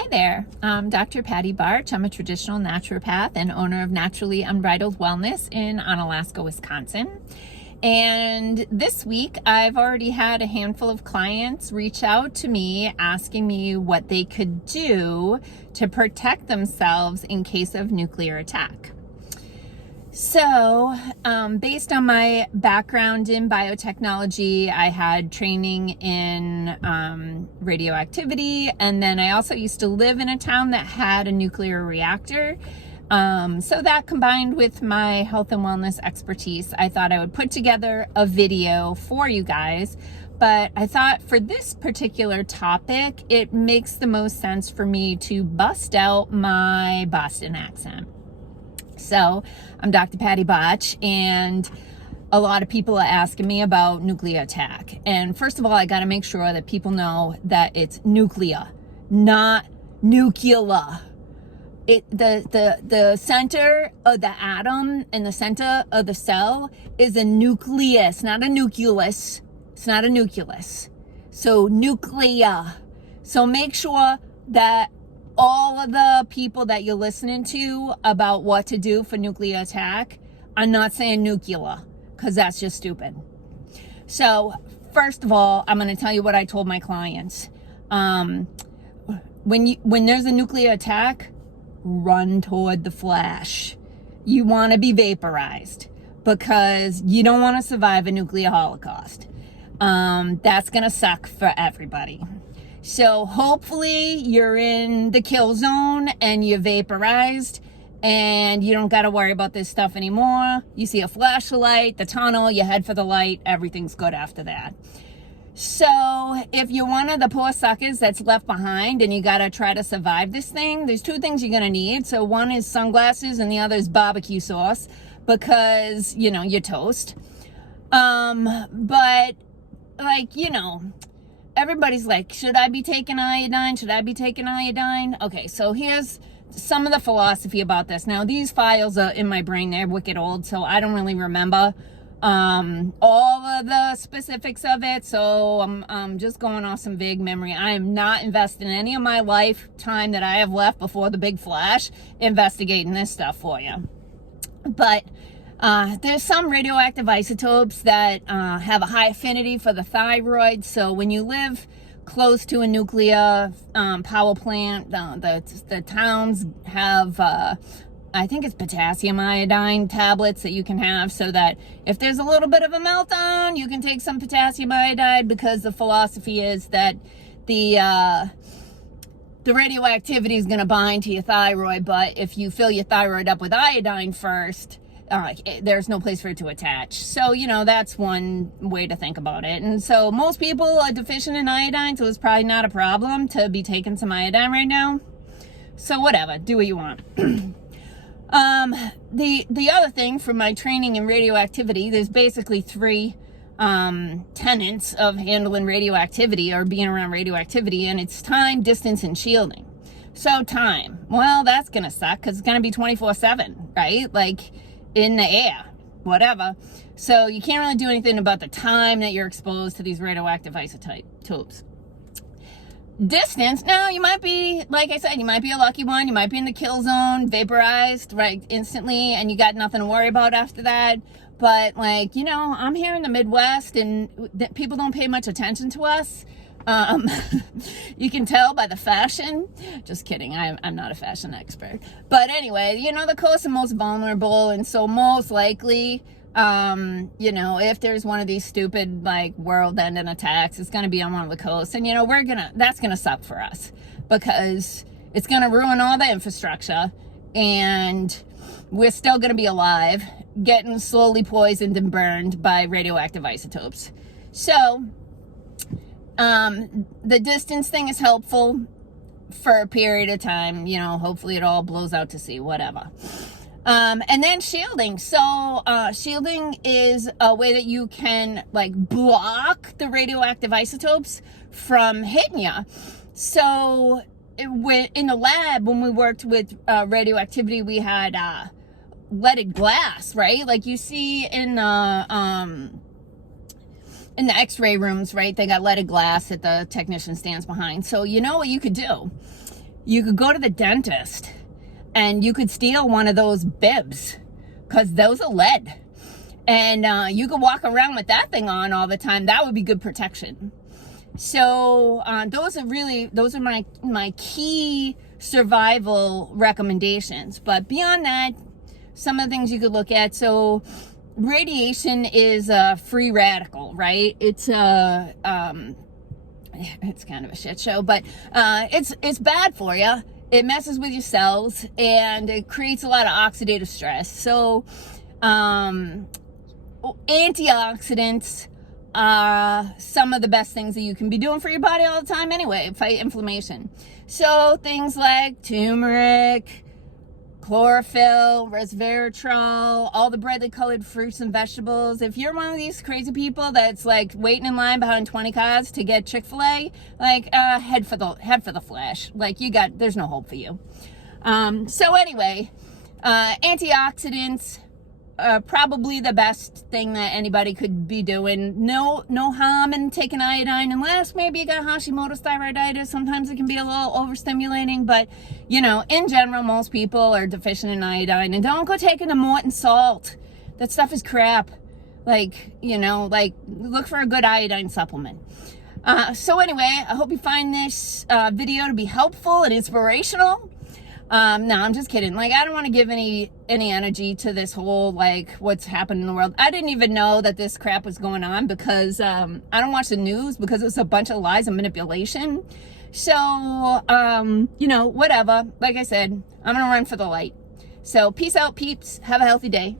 Hi there, I'm Dr. Patty Barch. I'm a traditional naturopath and owner of Naturally Unbridled Wellness in Onalaska, Wisconsin. And this week, I've already had a handful of clients reach out to me asking me what they could do to protect themselves in case of nuclear attack. So, based on my background in biotechnology, I had training in radioactivity, and then I also used to live in a town that had a nuclear reactor. So that combined with my health and wellness expertise, I thought I would put together a video for you guys. But I thought for this particular topic, it makes the most sense for me to bust out my Boston accent. So I'm Dr. Patty Botch, and a lot of people are asking me about nuclear attack. And first of all, I got to make sure that people know that it's nuclear, not nuclear. The center of the atom and the center of the cell is a nucleus, not a nucleus. It's not a nucleus. So nuclear. So make sure that all of the people that you're listening to about what to do for nuclear attack are not saying nuclear, because that's just stupid. So first of all, I'm going to tell you what I told my clients. When there's a nuclear attack, run toward the flash. You want to be vaporized because you don't want to survive a nuclear holocaust. That's going to suck for everybody. So hopefully you're in the kill zone and you're vaporized and you don't got to worry about this stuff anymore. You see a flashlight, the tunnel, you head for the light, everything's good after that. So if you're one of the poor suckers that's left behind and you got to try to survive this thing, there's two things you're going to need. So one is sunglasses and the other is barbecue sauce because, you're toast. But everybody's like, should I be taking iodine? Should I be taking iodine? Okay, so here's some of the philosophy about this. Now, these files are in my brain. They're wicked old, so I don't really remember all of the specifics of it. So I'm just going off some vague memory. I am not investing any of my lifetime that I have left before the big flash investigating this stuff for you. But there's some radioactive isotopes that have a high affinity for the thyroid. So when you live close to a nuclear power plant, the towns have, I think it's potassium iodine tablets that you can have so that if there's a little bit of a meltdown, you can take some potassium iodide, because the philosophy is that the radioactivity is going to bind to your thyroid. But if you fill your thyroid up with iodine first, there's no place for it to attach. So, that's one way to think about it. And so most people are deficient in iodine, so it's probably not a problem to be taking some iodine right now. So whatever, do what you want. The other thing from my training in radioactivity, there's basically three tenets of handling radioactivity or being around radioactivity, and it's time, distance, and shielding. So time, well, that's going to suck because it's going to be 24/7, right? Like in the air, whatever. So you can't really do anything about the time that you're exposed to these radioactive isotopes. Distance, now you might be, like I said, you might be a lucky one. You might be in the kill zone, vaporized right instantly, and you got nothing to worry about after that. But I'm here in the Midwest, and people don't pay much attention to us. You can tell by the fashion. Just kidding, I'm not a fashion expert. But anyway, the coast is most vulnerable, and so most likely, if there's one of these stupid world-ending attacks, it's going to be on one of the coasts, and that's going to suck for us because it's going to ruin all the infrastructure, and we're still going to be alive, getting slowly poisoned and burned by radioactive isotopes. So the distance thing is helpful for a period of time. Hopefully it all blows out to sea, whatever. And then shielding. So shielding is a way that you can block the radioactive isotopes from hitting you. So in the lab, when we worked with radioactivity, we had leaded glass, right? Like you see in the x-ray rooms, right? They got leaded glass that the technician stands behind. So you know what you could do? you could go to the dentist and you could steal one of those bibs, because those are lead. And you could walk around with that thing on all the time. That would be good protection. So those are my key survival recommendations. But beyond that, some of the things you could look at. So radiation is a free radical, right? It's kind of a shit show, but it's bad for you. It messes with your cells and it creates a lot of oxidative stress. So antioxidants are some of the best things that you can be doing for your body all the time anyway, fight inflammation. So things like turmeric, chlorophyll, resveratrol, all the brightly colored fruits and vegetables. If you're one of these crazy people that's like waiting in line behind 20 cars to get Chick-fil-A, like head for the flash. Like there's no hope for you. So anyway, antioxidants, probably the best thing that anybody could be doing. No harm in taking iodine, unless maybe you got Hashimoto's thyroiditis. Sometimes it can be a little overstimulating, but in general, most people are deficient in iodine. And don't go taking the Morton salt. That stuff is crap. Look for a good iodine supplement. So anyway, I hope you find this video to be helpful and inspirational. No, I'm just kidding. I don't want to give any energy to this whole, what's happened in the world. I didn't even know that this crap was going on because I don't watch the news, because it's a bunch of lies and manipulation. So, whatever. Like I said, I'm going to run for the light. So peace out, peeps. Have a healthy day.